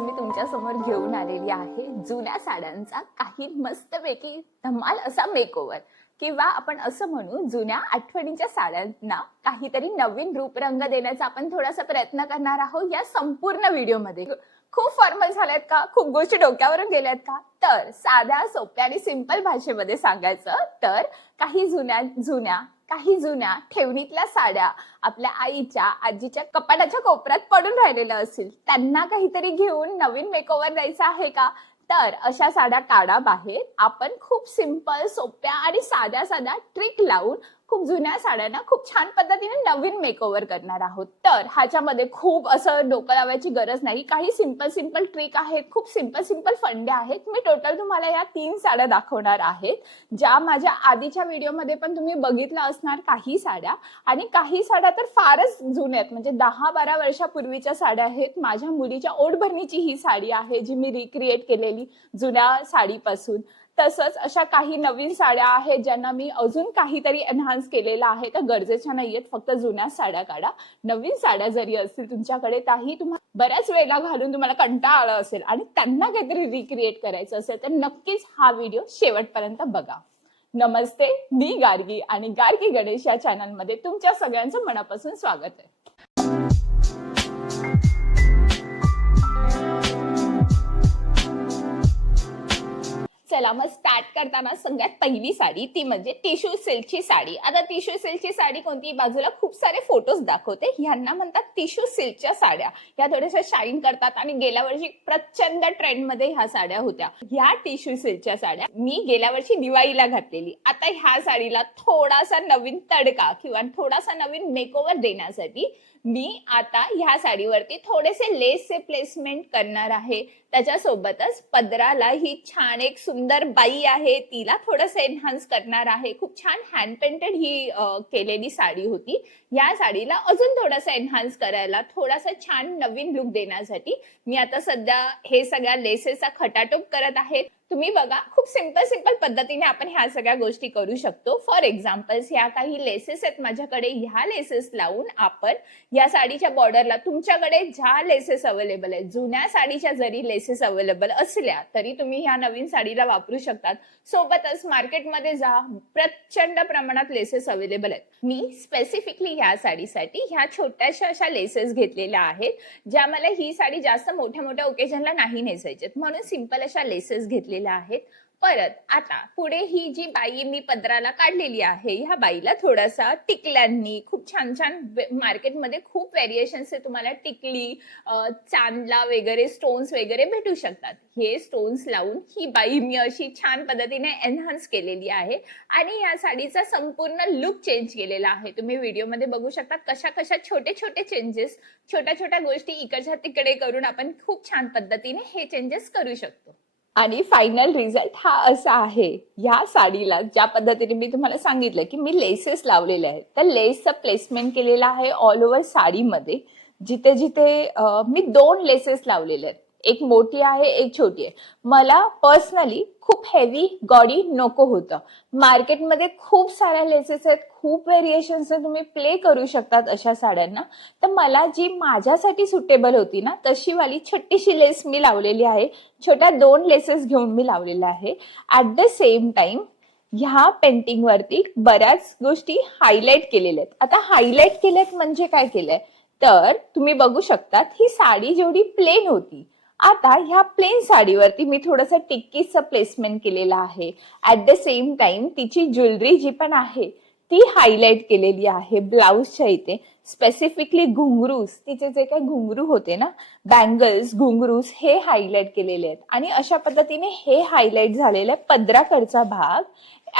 मी तुमच्यासमोर घेऊन आलेली आहे. जुन्या साड्यांचा काही मस्तपैकी धमाल असा मेकओव्हर किंवा आपण असं म्हणू जुन्या आठवणीच्या साड्यांना काहीतरी नवीन रूपरंग देण्याचा आपण थोडासा प्रयत्न करणार आहोत या संपूर्ण व्हिडिओमध्ये खूप फॉर्मल झाल्यात का? खूप गोष्टी डोक्यावरून गेल्यात का? तर साध्या सोप्या आणि सिंपल भाषेमध्ये सांगायचं तर काही जुन्या जुन्या काही जुन्या ठेवणीतल्या साड्या आपल्या आईच्या आजीच्या कपाटाच्या कोपऱ्यात पडून राहिलेल्या असतील. त्यांना काहीतरी घेऊन नवीन मेकओव्हर द्यायचा आहे का? तर अशा साड्या काढा बाहेर. आपण खूप सिंपल सोप्या आणि साध्या साध्या ट्रिक लावून खूप जुन्या साड्यांना खूप छान पद्धतीने नवीन मेकओव्हर करणार आहोत. तर ह्याच्यामध्ये खूप असं डोकं लावायची गरज नाही. काही सिंपल सिंपल ट्रिक आहेत खूप सिंपल सिंपल फंडे आहेत. मी टोटल तुम्हाला या तीन साड्या दाखवणार आहेत ज्या माझ्या आधीच्या व्हिडिओमध्ये पण तुम्ही बघितलं असणार काही साड्या. आणि काही साड्या तर फारच जुन्या आहेत. म्हणजे दहा बारा वर्षापूर्वीच्या साड्या आहेत. माझ्या मुलीच्या ओढभरणीची ही साडी आहे जी मी रिक्रिएट केलेली जुन्या साडीपासून. तसंच अशा काही नवीन साड्या आहेत ज्यांना मी अजून काहीतरी एनहान्स केलेलं आहे. तर गरजेच्या नाहीयेत फक्त जुन्या साड्या काढा. नवीन साड्या जरी असतील तुमच्याकडे त्याही तुम्हाला बऱ्याच वेळेला घालून तुम्हाला कंटाळा आला असेल आणि त्यांना काहीतरी रिक्रिएट करायचं असेल तर नक्कीच हा व्हिडिओ शेवटपर्यंत बघा. नमस्ते मी गार्गी आणि गार्गी गणेश या चॅनलमध्ये तुमच्या सगळ्यांचं मनापासून स्वागत आहे. चला मग स्टार्ट करताना सगळ्यात पहिली साडी ती म्हणजे टिश्यू सिल्कची साडी. आता टिश्यू सिल्कची साडी कोणती? बाजूला खूप सारे फोटोज दाखवते. ह्यांना म्हणतात टिश्यू सिल्कच्या साड्या. ह्या थोड्याशा शाईन करतात आणि गेल्या वर्षी प्रचंड ट्रेंडमध्ये ह्या साड्या होत्या. ह्या टिश्यू सिल्कच्या साड्या मी गेल्या वर्षी दिवाळीला घातलेली. आता ह्या साडीला थोडासा नवीन तडका किंवा थोडासा नवीन मेकओव्हर देण्यासाठी मी आता ह्या साडीवरती थोडेसे लेसचे प्लेसमेंट करणार आहे. त्याच्यासोबतच पदराला ही छान एक सुंदर बाई आहे. तिला थोडस एनहान्स करणार आहे. खूप छान हँड पेंटेड ही केलेली साडी होती. या साडीला अजून थोडासा एनहान्स करायला थोडासा छान नवीन लुक देण्यासाठी मी आता सध्या हे सगळ्या लेसेसचा खटाटोप करत आहे. तुम्ही बघा खूप सिंपल सिंपल पद्धतीने आपण ह्या सगळ्या गोष्टी करू शकतो. फॉर एक्झाम्पल्स ह्या काही लेसेस आहेत माझ्याकडे. ह्या लेसेस लावून आपण या साडीच्या बॉर्डरला तुमच्याकडे ज्या लेसेस अवेलेबल आहेत जुन्या साडीच्या जरी लेसेस अवेलेबल असल्या तरी तुम्ही ह्या नवीन साडीला वापरू शकतात. सोबतच मार्केटमध्ये जा प्रचंड प्रमाणात लेसेस अवेलेबल आहेत. मी स्पेसिफिकली ह्या साडीसाठी ह्या छोट्याशा अशा लेसेस घेतलेल्या आहेत ज्या मला ही साडी जास्त मोठ्या मोठ्या ओकेजनला नाही नेसायच्यात म्हणून सिंपल अशा लेसेस घेतलेल्या आहेत. परत आता पुढे ही जी बाई मी पदराला काढलेली आहे ह्या बाईला थोडासा टिकल्यांनी खूप छान छान मार्केटमध्ये खूप व्हेरिएशन्स आहे तुम्हाला टिकली चांदला वगैरे स्टोन्स वगैरे भेटू शकतात. हे स्टोन्स लावून ही बाई मी अशी छान पद्धतीने एनहान्स केलेली आहे आणि या साडीचा संपूर्ण लुक चेंज केलेला आहे. तुम्ही व्हिडिओमध्ये बघू शकता कशा कशा छोटे छोटे चेंजेस छोट्या छोट्या गोष्टी इकडच्या तिकडे करून आपण खूप छान पद्धतीने हे चेंजेस करू शकतो. आणि फायनल रिझल्ट हा असा आहे. ह्या साडीला ज्या पद्धतीने मी तुम्हाला सांगितलं की मी लेसेस लावलेले आहेत. तर लेसचं प्लेसमेंट केलेलं आहे ऑल ओव्हर साडीमध्ये. जिथे जिथे मी दोन लेसेस लावलेले आहेत. एक मोठी आहे एक छोटी आहे. मला पर्सनली खूप हेवी गॉडी नको होतं. मार्केटमध्ये खूप साऱ्या लेसेस आहेत खूप व्हेरिएशन्स तुम्ही प्ले करू शकतात अशा साड्यांना. तर मला जी माझ्यासाठी सुटेबल होती ना तशी वाली छोटीशी लेस मी लावलेली आहे. छोट्या दोन लेसेस घेऊन मी लावलेल्या आहे. ऍट द सेम टाइम ह्या पेंटिंग वरती बऱ्याच गोष्टी हायलाइट केलेल्या आहेत. आता हायलाइट केल्यात म्हणजे काय केलंय? तर तुम्ही बघू शकतात ही साडी जेवढी प्लेन होती आता ह्या प्लेन साडीवरती मी थोडंसं टिक्कीचं प्लेसमेंट केलेलं आहे. ऍट द सेम टाइम तिची ज्वेलरी जी पण आहे ती हायलाइट केलेली आहे ब्लाऊजच्या इथे. स्पेसिफिकली घुंगरूस तिचे जे काही घुंगरू होते ना बँगल्स घुंगरूस हे हायलाइट केलेले आहेत. आणि अशा पद्धतीने हे हायलाइट झालेलं आहे पदराकडचा भाग.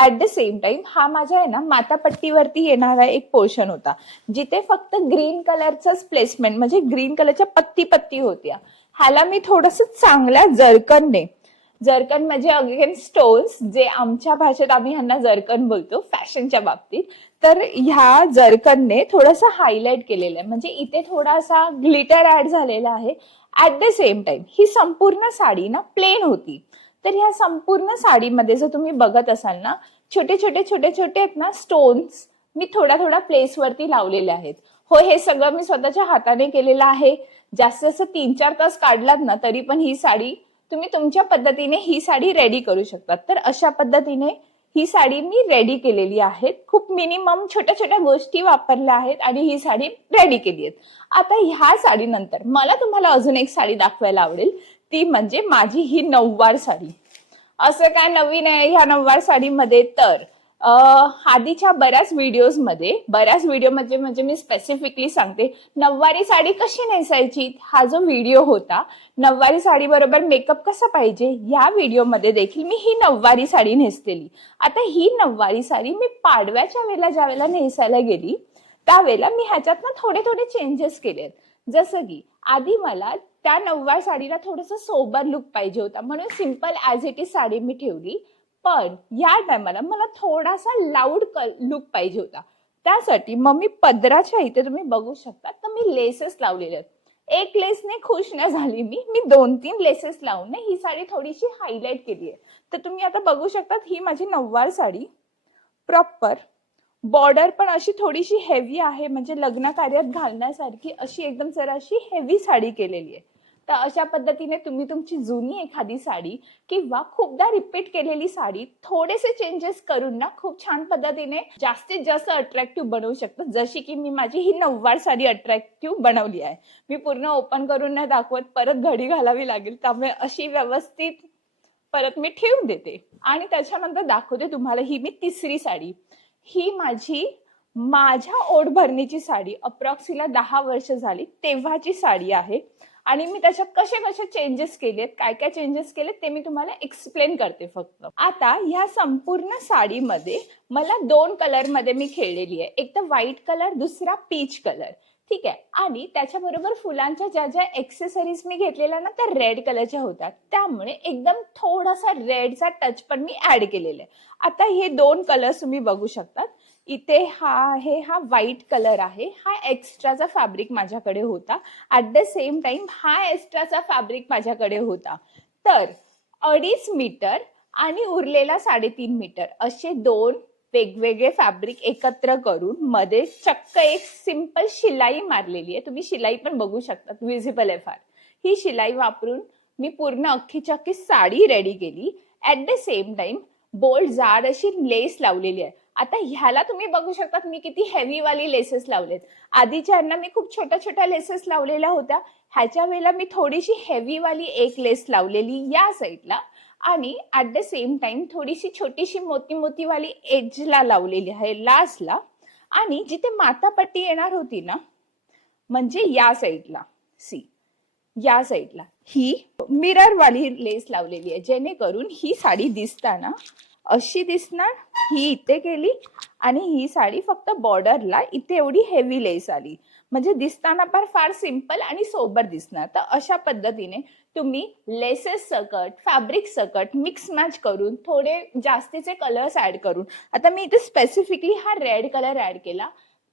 ऍट द सेम टाइम हा माझ्या आहे ना मातापट्टीवरती येणारा एक पोर्शन होता जिथे फक्त ग्रीन कलरचाच प्लेसमेंट म्हणजे ग्रीन कलरच्या पत्ती पत्ती होत्या. ह्याला मी थोडस चांगल्या जरकनने जरकन म्हणजे अगेन स्टोन्स जे आमच्या भाषेत आम्ही ह्यांना जरकन बोलतो फॅशनच्या बाबतीत. तर ह्या जरकनने थोडंसं हायलाइट केलेलं आहे. म्हणजे इथे थोडासा ग्लिटर ऍड झालेला आहे. ऍट द सेम टाइम ही संपूर्ण साडी ना प्लेन होती. तर ह्या संपूर्ण साडीमध्ये जर तुम्ही बघत असाल ना छोटे छोटे छोटे छोटे आहेत ना स्टोन्स मी थोड्या थोड्या प्लेसवरती लावलेले आहेत. हो हे सगळं मी स्वतःच्या हाताने केलेलं आहे. जास्त जास्त तीन चार तास काढलात ना तरी पण ही साडी तुम्ही तुमच्या पद्धतीने ही साडी रेडी करू शकता तर अशा पद्धतीने ही साडी मी रेडी केलेली आहे खूप मिनिमम छोट्या छोट्या गोष्टी वापरल्या आहेत आणि ही साडी रेडी केली आहेत. आता ह्या साडीनंतर मला तुम्हाला अजून एक साडी दाखवायला आवडेल. ती म्हणजे माझी ही नऊवार साडी. असं काय नवीन आहे ह्या नऊवार साडीमध्ये? तर आधीच्या बऱ्याच व्हिडिओजमध्ये बऱ्याच व्हिडिओ म्हणजे म्हणजे मी स्पेसिफिकली सांगते नऊवारी साडी कशी नेसायची? हा जो व्हिडिओ होता नऊवारी साडी बरोबर मेकअप कसा पाहिजे? या व्हिडिओमध्ये देखील मी ही नऊवारी साडी नेसलेली. आता ही नऊवारी साडी मी पाडव्याच्या वेळेला ज्या वेळेला नेसायला गेली त्यावेळेला मी ह्याच्यात ना थोडे थोडे चेंजेस केलेत जसं की आधी मला त्या नववार साडीला थोडंसं सोबर लुक पाहिजे होता म्हणून simple as it is sari मी ठेवली. पण या टायमाला मला थोडासा लाऊड लुक पाहिजे होता. त्यासाठी मग मी पदराच्या इथे तुम्ही बघू शकता तर मी लेसेस लावलेले आहेत. एक लेसने खुश नाही झाली मी मी दोन तीन लेसेस लावून ही साडी थोडीशी हायलाईट केली आहे. तर तुम्ही आता बघू शकतात ही माझी नऊवार साडी. प्रॉपर बॉर्डर पण अशी थोडीशी हेवी आहे म्हणजे लग्न कार्यात घालण्यासारखी अशी एकदम जरा अशी हेवी साडी केलेली आहे. तर अशा पद्धतीने तुम्ही तुमची जुनी एखादी साडी किंवा खूपदा रिपीट केलेली साडी थोडेसे चेंजेस करून ना खूप छान पद्धतीने जास्तीत जास्त अट्रॅक्टिव्ह बनवू शकतो. जशी की मी माझी ही नऊवार साडी अट्रॅक्टिव्ह बनवली आहे. मी पूर्ण ओपन करून ना दाखवत परत घडी घालावी लागेल त्यामुळे अशी व्यवस्थित परत मी ठेवून देते. आणि त्याच्यानंतर दाखवते तुम्हाला ही मी तिसरी साडी. ही माझी माझ्या ओढभरणीची साडी अप्रॉक्सिला दहा वर्ष झाली तेव्हाची साडी आहे. आणि मी त्याच्यात कसे कसे चेंजेस केलेत काय काय चेंजेस केलेत ते मी तुम्हाला एक्सप्लेन करते फक्त. आता ह्या संपूर्ण साडीमध्ये मला दोन कलरमध्ये मी खेळलेली आहे. एक तर व्हाईट कलर दुसरा पीच कलर ठीक आहे? आणि त्याच्याबरोबर फुलांच्या ज्या ज्या एक्सेसरीज मी घेतलेल्या ना त्या रेड कलरच्या होत्या. त्यामुळे एकदम थोडासा रेडचा टच पण मी ऍड केलेला आहे. आता हे दोन कलर्स तुम्ही बघू शकतात. इथे हा आहे हा व्हाईट कलर आहे. हा एक्स्ट्राचा फॅब्रिक माझ्याकडे होता. ॲट द सेम टाइम हा एक्स्ट्राचा फॅब्रिक माझ्याकडे होता. तर अडीच मीटर आणि उरलेला साडेतीन मीटर असे दोन वेगवेगळे फॅब्रिक एकत्र करून मध्ये चक्क एक सिंपल शिलाई मारलेली आहे. तुम्ही शिलाई पण बघू शकता विजिबल आहे फार. ही शिलाई वापरून मी पूर्ण अख्खीच्या अख्खी साडी रेडी केली. At the same time bold जाड अशी लेस लावलेली आहे. आता ह्याला तुम्ही बघू शकतात मी किती हेवी वाली लेसेस लावलेत. आधीच्या यांना मी खूप छोट्या छोट्या लेसेस लावलेल्या होत्या. ह्याच्या वेळेला मी थोडीशी हेवी वाली एक लेस लावलेली या साईडला आणि ऍट द सेम टाइम थोडीशी छोटीशी मोती मोतीवाली एजला लावलेली आहे लास्टला आणि जिथे मातापट्टी येणार होती ना म्हणजे या साईडला सी या साईडला ही मिरर वाली लेस लावलेली आहे. जेणेकरून ही साडी दिसताना अशी दिसणार. ही इथे गेली आणि ही साडी फक्त बॉर्डरला इथे एवढी हेवी लेस आली. म्हणजे दिसताना पण फार सिंपल आणि सोबर दिसणार. तर अशा पद्धतीने तुम्ही लेसेस सकट फॅब्रिक सकट मिक्स मॅच करून थोडे जास्तीचे कलर्स ऍड करून. आता मी इथे स्पेसिफिकली हा रेड कलर ऍड केला.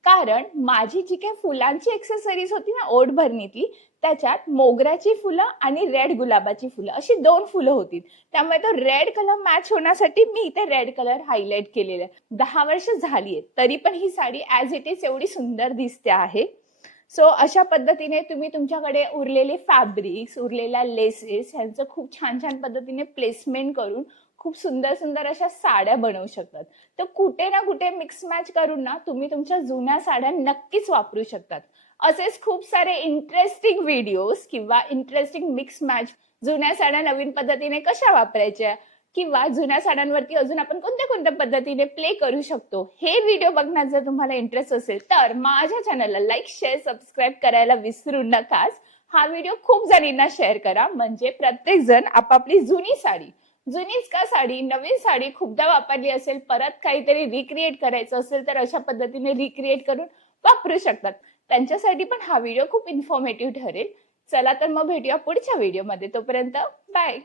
कारण माझी जी काही फुलांची एक्सेसरीज होती ना ओढ भरणीतली त्याच्यात मोगऱ्याची फुलं आणि रेड गुलाबाची फुलं अशी दोन फुलं होती. त्यामुळे तो रेड कलर मॅच होण्यासाठी मी इथे रेड कलर हायलाइट केलेला आहे. दहा वर्ष झाली आहेत तरी पण ही साडी ॲज इट इज एवढी सुंदर दिसते आहे. सो अशा पद्धतीने तुम्ही तुमच्याकडे उरलेले फॅब्रिक्स उरलेल्या लेसेस ह्यांचं खूप छान छान पद्धतीने प्लेसमेंट करून खूप सुंदर सुंदर अशा साड्या बनवू शकतात. तर कुठे ना कुठे मिक्स मॅच करून ना तुम्ही तुमच्या जुन्या साड्या नक्कीच वापरू शकतात. असेच खूप सारे इंटरेस्टिंग व्हिडिओज किंवा इंटरेस्टिंग मिक्स मॅच जुन्या साड्या नवीन पद्धतीने कशा वापरायच्या किंवा जुन्या साड्यांवरती अजून आपण कोणत्या कोणत्या पद्धतीने प्ले करू शकतो हे व्हिडिओ बघण्यात जर तुम्हाला इंटरेस्ट असेल तर माझ्या चॅनलला लाईक शेअर सबस्क्राईब करायला विसरू नकाच. हा व्हिडिओ खूप जणींना शेअर करा. म्हणजे प्रत्येक जण आपापली जुनी साडी जुनीच का साडी नवीन साडी खूपदा वापरली असेल परत काहीतरी रिक्रिएट करायचं असेल तर अशा पद्धतीने रिक्रिएट करून वापरू शकतात. त्यांच्यासाठी पण हा व्हिडिओ खूप इन्फॉर्मेटिव्ह ठरेल. चला तर मग भेटूया पुढच्या व्हिडिओमध्ये तोपर्यंत बाय